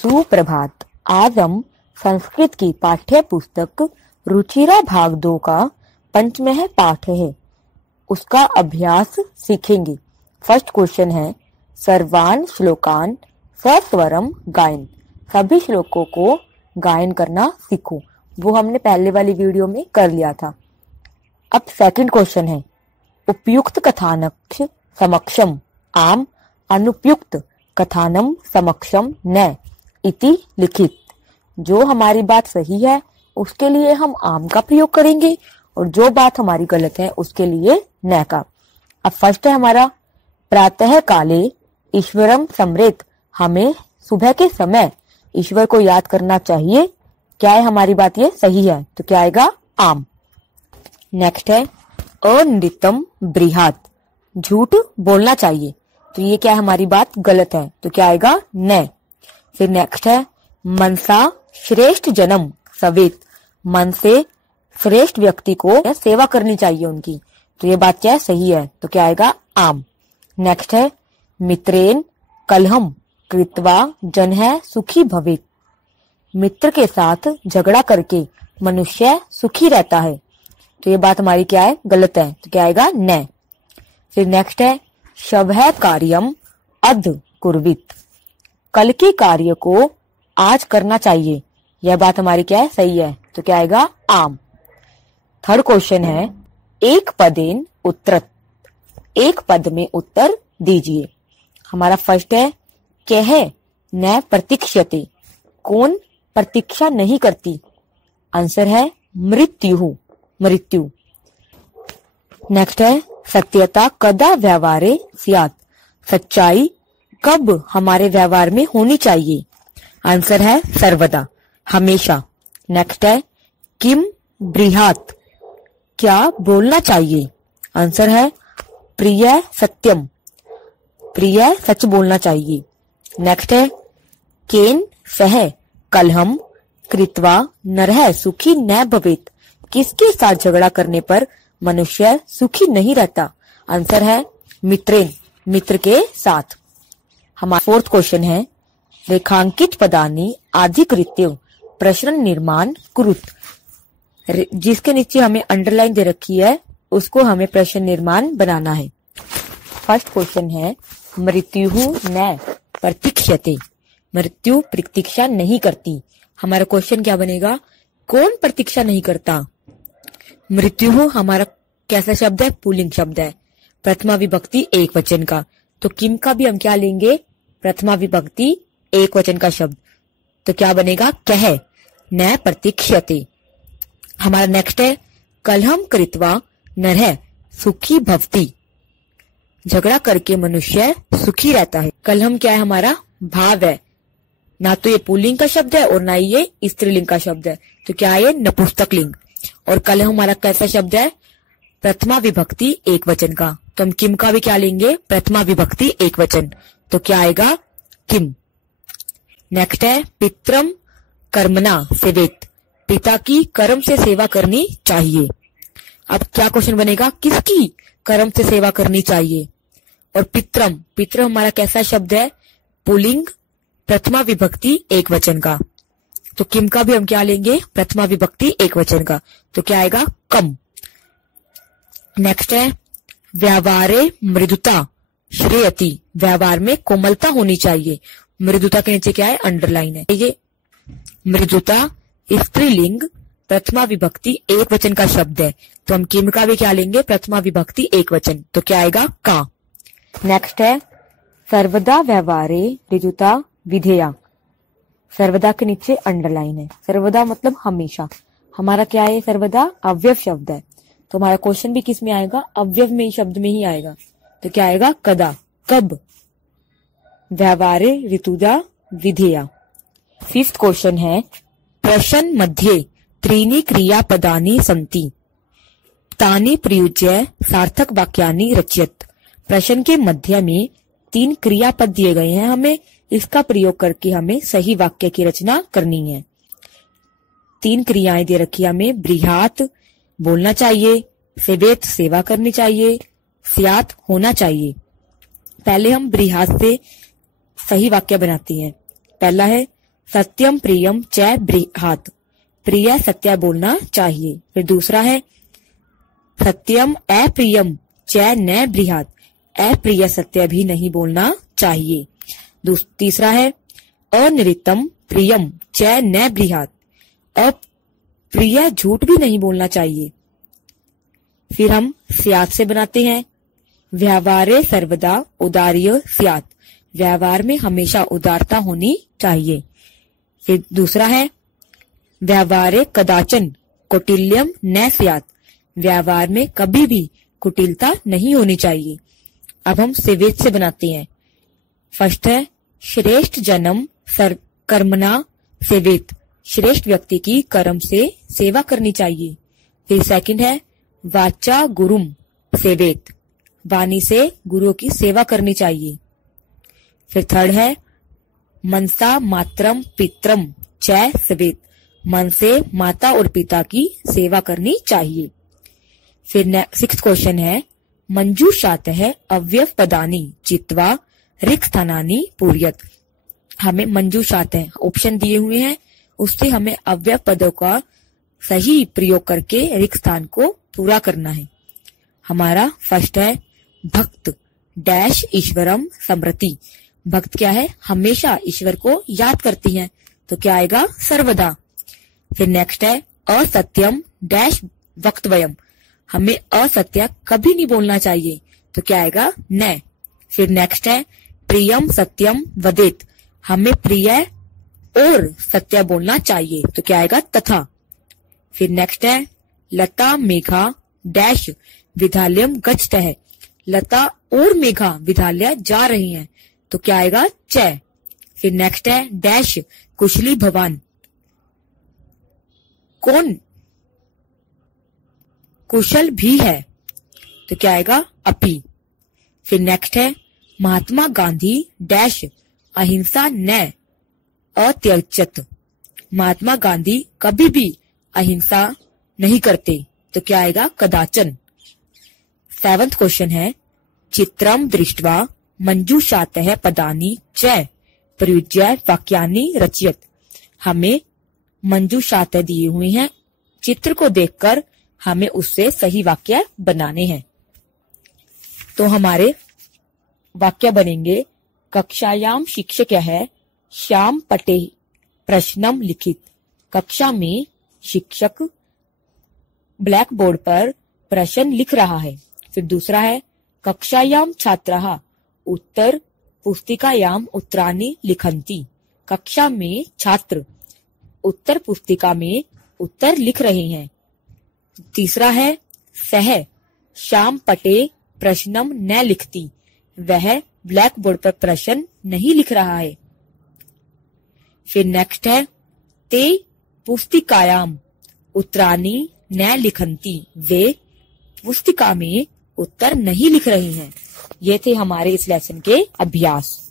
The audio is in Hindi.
सुप्रभात। आज हम संस्कृत की पाठ्य पुस्तक रुचिरा भाग 2 का पंचमः पाठ है, उसका अभ्यास सीखेंगे। फर्स्ट क्वेश्चन है सर्वान श्लोकान सस्वरम गायन। सभी श्लोकों को गायन करना सीखो। वो हमने पहले वाली वीडियो में कर लिया था। अब सेकंड क्वेश्चन है उपयुक्त कथानक समक्षम आम अनुपयुक्त कथानम समक्षम न इति लिखित। जो हमारी बात सही है उसके लिए हम आम का प्रयोग करेंगे और जो बात हमारी गलत है उसके लिए न का। अब फर्स्ट है हमारा प्रातः काले ईश्वरम समृत। हमें सुबह के समय ईश्वर को याद करना चाहिए। क्या है हमारी बात ये सही है तो क्या आएगा आम। नेक्स्ट है अनृतम बृहत। झूठ बोलना चाहिए तो ये क्या है हमारी बात गलत है तो क्या आएगा न। फिर नेक्स्ट है मनसा श्रेष्ठ जन्म सवेत। मन से श्रेष्ठ व्यक्ति को सेवा करनी चाहिए उनकी तो ये बात क्या है सही है तो क्या आएगा आम। नेक्स्ट है मित्रेन कलहम कृत्वा जनः सुखी भवेत्। मित्र के साथ झगड़ा करके मनुष्य सुखी रहता है तो ये बात हमारी क्या है गलत है तो क्या आएगा न। फिर नेक्स्ट है शवः कार्यम अद्य कुर्वित। कल के कार्य को आज करना चाहिए। यह बात हमारी क्या है सही है तो क्या आएगा आम। थर्ड क्वेश्चन है एक पदेन उत्तरत। एक पद में उत्तर दीजिए। हमारा फर्स्ट है कह न प्रतीक्षते। कौन प्रतीक्षा नहीं करती। आंसर है मृत्यु मृत्यु। नेक्स्ट है सत्यता कदा व्यवहारे स्यात्। सच्चाई कब हमारे व्यवहार में होनी चाहिए। आंसर है सर्वदा हमेशा। नेक्स्ट है किम बृहत। क्या बोलना चाहिए। आंसर है प्रिय सत्यम। प्रिय सच बोलना चाहिए। नेक्स्ट है केन सह कलहम कृत्वा नरः सुखी न भवेत्। किसके साथ झगड़ा करने पर मनुष्य सुखी नहीं रहता। आंसर है मित्रेन मित्र के साथ। हमारा फोर्थ क्वेश्चन है रेखांकित पदानी अधिकृत्य प्रश्न निर्माण कुरुत। जिसके नीचे हमें अंडरलाइन दे रखी है उसको हमें प्रश्न निर्माण बनाना है। फर्स्ट क्वेश्चन है मृत्यु न प्रतीक्षते। मृत्यु प्रतीक्षा नहीं करती। हमारा क्वेश्चन क्या बनेगा कौन प्रतीक्षा नहीं करता। मृत्यु हमारा कैसा शब्द है पुल्लिंग शब्द है। प्रथमा विभक्ति एक वचन का तो किम का भी हम क्या लेंगे प्रथमा विभक्ति एक वचन का शब्द तो क्या बनेगा कह न प्रतीक्षते। हमारा नेक्स्ट है कलहम कृत्वा नरः सुखी भवति। झगड़ा करके मनुष्य सुखी रहता है। कलहम क्या है हमारा भाव है। ना तो ये पुल्लिंग का शब्द है और ना ये स्त्रीलिंग का शब्द है तो क्या है नपुंसक लिंग। और कलहम हमारा कैसा शब्द है प्रथमा विभक्ति एक वचन का तो हम किम का भी क्या लेंगे प्रथमा विभक्ति एक वचन तो क्या आएगा किम। नेक्स्ट है पित्रम कर्मणा सेवेत। पिता की कर्म से सेवा करनी चाहिए। अब क्या क्वेश्चन बनेगा किसकी कर्म से सेवा करनी चाहिए। और पित्रम पित्र हमारा कैसा शब्द है पुल्लिंग प्रथमा विभक्ति एक वचन का तो किम का भी हम क्या लेंगे प्रथमा विभक्ति एक वचन का तो क्या आएगा कम। नेक्स्ट है व्यवहारे मृदुता श्रेयति। व्यवहार में कोमलता होनी चाहिए। मृदुता के नीचे क्या है अंडरलाइन है। ये मृदुता स्त्रीलिंग प्रथमा विभक्ति एक वचन का शब्द है तो हम किम का भी क्या लेंगे प्रथमा विभक्ति एक वचन तो क्या आएगा का। नेक्स्ट है सर्वदा व्यवहारे ऋजुता विधेया। सर्वदा के नीचे अंडरलाइन है। सर्वदा मतलब हमेशा। हमारा क्या है सर्वदा अव्यव शब्द है तो हमारा क्वेश्चन भी किस में आएगा अव्यव में शब्द में ही आएगा तो क्या आएगा कदा कब। व्यवहारे ऋतुजा विधेया। फिफ्थ क्वेश्चन है प्रश्न मध्ये त्रीणि क्रियापदानि सन्ति तानि प्रयुज्य सार्थक वाक्यानि रचयत। प्रश्न के मध्य में 3 क्रियापद दिए गए हैं। हमें इसका प्रयोग करके हमें सही वाक्य की रचना करनी है। 3 क्रियाएं दे रखी हमें बृहत बोलना चाहिए सेवेत सेवा करनी चाहिए स्यात् होना चाहिए। पहले हम बृहत से सही वाक्य बनाती हैं। पहला है सत्यम प्रियम च बृहात, प्रिय सत्य बोलना चाहिए। फिर दूसरा है सत्यम अप्रियम च न बृहात, अप्रिय सत्य भी नहीं बोलना चाहिए। तीसरा है अनृतम प्रियम च न बृहात, अप्रिय झूठ भी नहीं बोलना चाहिए। फिर हम स्यात् से बनाते हैं, व्यवहारे सर्वदा उदार्य स्यात्, व्यवहार में हमेशा उदारता होनी चाहिए। फिर दूसरा है व्यवहारे कदाचन कौटिल्यम न स्यात्, व्यवहार में कभी भी कुटिलता नहीं होनी चाहिए। अब हम सेवेत से बनाते हैं। फर्स्ट है श्रेष्ठ जन्म कर्मणा सेवेत, श्रेष्ठ व्यक्ति की कर्म से सेवा करनी चाहिए। फिर सेकंड है वाचा गुरुम सेवेत, वाणी से गुरु की सेवा करनी चाहिए। फिर थर्ड है मनसा मात्रम पित्रम च सेवेत, मन से माता और पिता की सेवा करनी चाहिए। फिर सिक्स्थ क्वेश्चन है मंजूषात है अव्यय पदानी चित्वा रिक्त स्थानानि पूर्यत, हमें मंजूषात है ऑप्शन दिए हुए हैं, उससे हमें अव्यय पदों का सही प्रयोग करके रिक्त स्थान को पूरा करना है। हमारा फर्स्ट है भक्त डैश ईश्वरम स्मृति, भक्त क्या है हमेशा ईश्वर को याद करती है, तो क्या आएगा सर्वदा। फिर नेक्स्ट है असत्यम डैश वक्तव्यम, हमें असत्य कभी नहीं बोलना चाहिए, तो क्या आएगा न। फिर नेक्स्ट है प्रियम सत्यम वदेत, हमें प्रिय और सत्य बोलना चाहिए, तो क्या आएगा तथा। फिर नेक्स्ट है लता मेघा डैश विद्यालयम गच्छत है, लता और मेघा विद्यालय जा रही हैं, तो क्या आएगा च। फिर नेक्स्ट है डैश कुशली भवान, कौन कुशल भी है, तो क्या आएगा अपी। फिर नेक्स्ट है महात्मा गांधी डैश अहिंसा न अत्यजत, महात्मा गांधी कभी भी अहिंसा नहीं करते, तो क्या आएगा कदाचन। सेवंथ क्वेश्चन है चित्रम दृष्ट्वा मंजूषातः पदानि च प्रयुज्य वाक्यानि रचयत, हमें मंजूषातः दिए हुए हैं, चित्र को देखकर हमें उससे सही वाक्य बनाने हैं। तो हमारे वाक्य बनेंगे कक्षायाम शिक्षक है श्याम पटे प्रश्नम लिखित, कक्षा में शिक्षक ब्लैक बोर्ड पर प्रश्न लिख रहा है। फिर दूसरा है कक्षायाम छात्राः उत्तर पुस्तिकायाम उत्तराणि लिखन्ति, कक्षा में छात्र उत्तर पुस्तिका में उत्तर लिख रहे हैं। तीसरा है सह श्याम पटे प्रश्नम न लिखती, वह ब्लैक बोर्ड पर प्रश्न नहीं लिख रहा है। फिर नेक्स्ट है ते पुस्तिकायाम उत्तराणि न लिखन्ति, वे पुस्तिका में उत्तर नहीं लिख रहे हैं। ये थे हमारे इस लेसन के अभ्यास।